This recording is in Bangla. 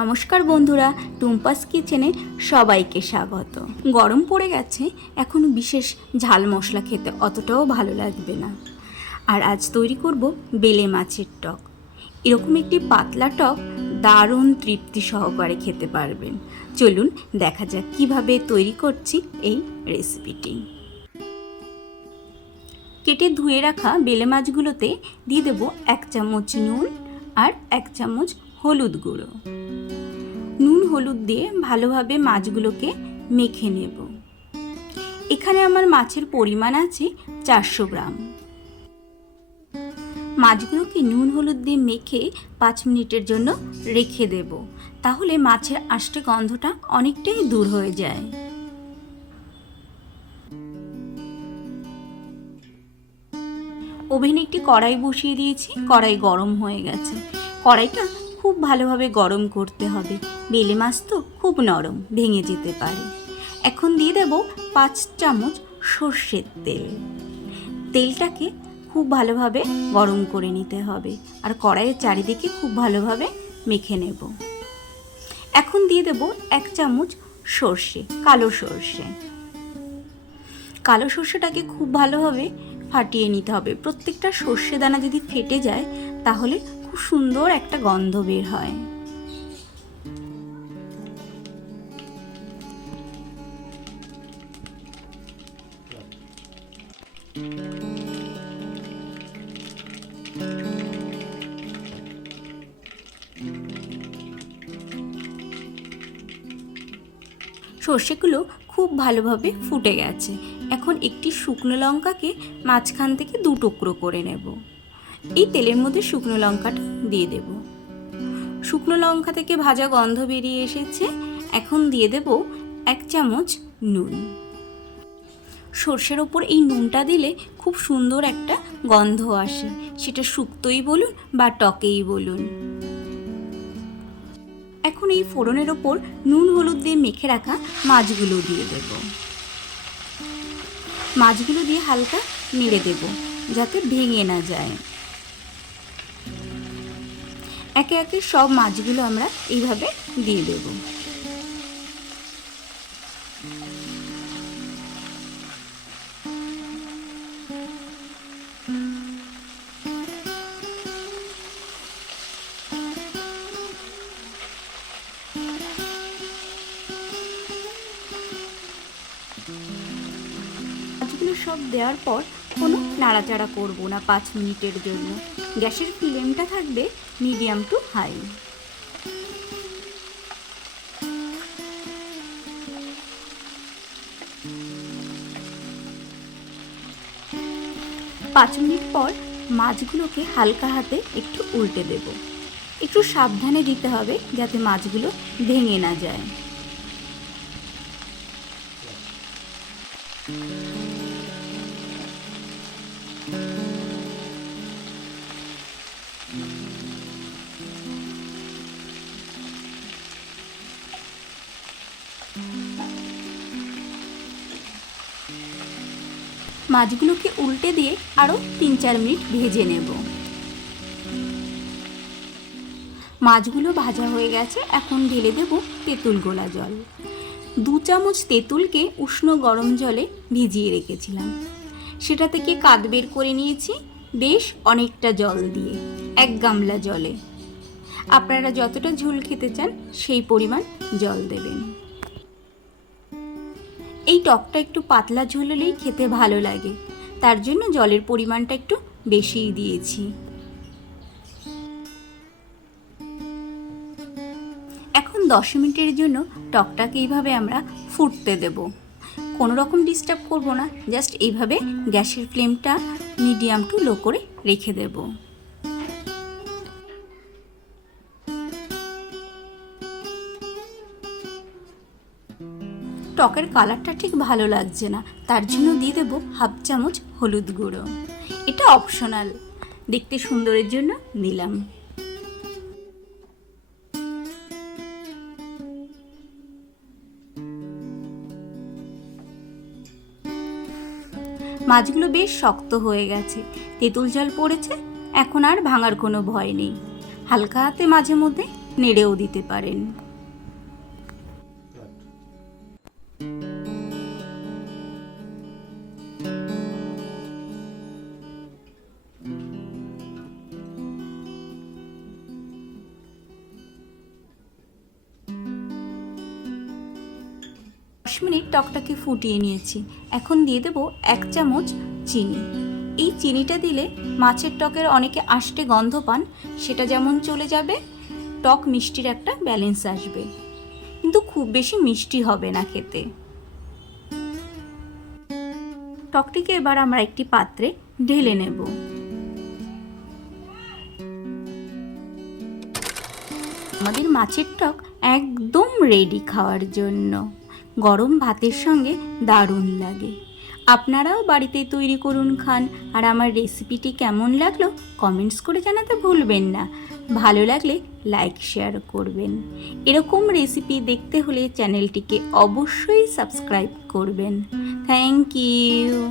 নমস্কার বন্ধুরা, টুম্পাস কিচেনে সবাইকে স্বাগত। গরম পড়ে গেছে, এখন বিশেষ ঝাল মশলা খেতে অতটাও ভালো লাগবে না। আর আজ তৈরি করব বেলে মাছের টক। এরকম একটি পাতলা টক দারুণ তৃপ্তি সহকারে খেতে পারবেন। চলুন দেখা যাক কীভাবে তৈরি করছি এই রেসিপিটি। কেটে ধুয়ে রাখা বেলে মাছগুলোতে দিয়ে দেবো এক চামচ নুন আর এক চামচ হলুদ গুঁড়ো। নুন হলুদ দিয়ে ভালোভাবে মাছগুলোকে মেখে নেব। এখানে আমার মাছের পরিমাণ আছে চারশো গ্রাম। মাছগুলোকে নুন হলুদ দিয়ে মেখে পাঁচ মিনিটের জন্য রেখে দেব। তাহলে মাছের আষ্টে গন্ধটা অনেকটাই দূর হয়ে যায়। ওভেনে একটি কড়াই বসিয়ে দিয়েছি। কড়াই গরম হয়ে গেছে। কড়াইটা খুব ভালোভাবে গরম করতে হবে। বেলে মাছ তো খুব নরম, ভেঙে যেতে পারে। এখন দিয়ে দেব পাঁচ চামচ সর্ষের তেল। তেলটাকে খুব ভালোভাবে গরম করে নিতে হবে আর কড়াইয়ের চারিদিকে খুব ভালোভাবে মেখে নেব। এখন দিয়ে দেব এক চামচ সর্ষে, কালো সর্ষে। কালো সর্ষেটাকে খুব ভালোভাবে ফাটিয়ে নিতে হবে। প্রত্যেকটা সর্ষে দানা যদি ফেটে যায়, তাহলে খুব সুন্দর একটা গন্ধ বের হয়। সর্ষেগুলো খুব ভালোভাবে ফুটে গেছে। এখন একটি শুকনো লঙ্কাকে মাঝখান থেকে দু টুকরো করে নেব। এই তেলের মধ্যে শুকনো লঙ্কাটা দিয়ে দেব। শুকনো লঙ্কা থেকে ভাজা গন্ধ বেরিয়ে এসেছে। এখন দিয়ে দেব এক চামচ নুন। সর্ষের ওপর এই নুনটা দিলে খুব সুন্দর একটা গন্ধ আসে। সেটা শুক্তোই বলুন বা টকেই বলুন। এখন এই ফোড়নের ওপর নুন, হলুদ দিয়ে মেখে রাখা মাছগুলো দিয়ে দেব। মাছগুলো দিয়ে হালকা নেড়ে দেব যাতে ভেঙে না যায়। একে একে সব মাছগুলো আমরা এইভাবে দিয়ে দেব। মাছগুলো সব দেওয়ার পর নাড়াচাড়া করব না পাঁচ মিনিটের জন্য। গ্যাসের ফ্লেমটা থাকবে মিডিয়াম টু হাই। পাঁচ মিনিট পর মাছগুলোকে হালকা হাতে একটু উল্টে দেব। একটু সাবধানে দিতে হবে যাতে মাছগুলো ভেঙে না যায়। মাছগুলোকে উল্টে দিয়ে আরও তিন চার মিনিট ভেজে নেব। মাছগুলো ভাজা হয়ে গেছে, এখন ঢেলে দেব তেঁতুল গোলা জল। দু চামচ তেঁতুলকে উষ্ণ গরম জলে ভিজিয়ে রেখেছিলাম। সেটা থেকে কাদ বের করে নিয়েছি, বেশ অনেকটা জল দিয়ে, এক গামলা জলে। আপনারা যতটা ঝোল খেতে চান, সেই পরিমাণ জল দেবেন। এই টকটা একটু পাতলা ঝোল হলেই খেতে ভালো লাগে। তার জন্য জলের পরিমাণটা একটু বেশিই দিয়েছি। এখন দশ মিনিটের জন্য টকটাকে এইভাবে আমরা ফুটতে দেব। কোনো রকম ডিস্টার্ব করব না জাস্ট এইভাবে গ্যাসের ফ্লেমটা মিডিয়াম টু লো করে রেখে দেবো। টকের কালারটা ঠিক ভালো লাগছে না। তার জন্য দিয়ে দেবো হাফ চামচ হলুদ গুঁড়ো। এটা অপশনাল দেখতে সুন্দরের জন্য দিলাম মাছগুলো বেশ শক্ত হয়ে গেছে। তেঁতুল জল পড়েছে। এখন আর ভাঙার কোনো ভয় নেই। হালকা হাতে মাঝে মধ্যে নেড়েও দিতে পারেন। মিনিট টকটাকে ফুটিয়ে নিয়েছি। এখন দিয়ে দেব এক চামচ চিনি। এই চিনিটা দিলে মাছের টকের অনেকে আষ্টে গন্ধ পান, সেটা যেমন চলে যাবে, টক মিষ্টির একটা ব্যালেন্স আসবে। কিন্তু খুব বেশি মিষ্টি হবে না খেতে। টকটিকে এবার আমরা একটি পাত্রে ঢেলে নেব। আমাদের মাছের টক একদম রেডি খাওয়ার জন্য। গরম ভাতের সঙ্গে দারুণ লাগে। আপনারাও বাড়িতে তৈরি করুন খান। আর আমার রেসিপিটি কেমন লাগল কমেন্টস করে জানাতে ভুলবেন না। ভালো লাগলে লাইক শেয়ার করবেন। এরকম রেসিপি দেখতে হলে চ্যানেলটিকে অবশ্যই সাবস্ক্রাইব করবেন। Thank you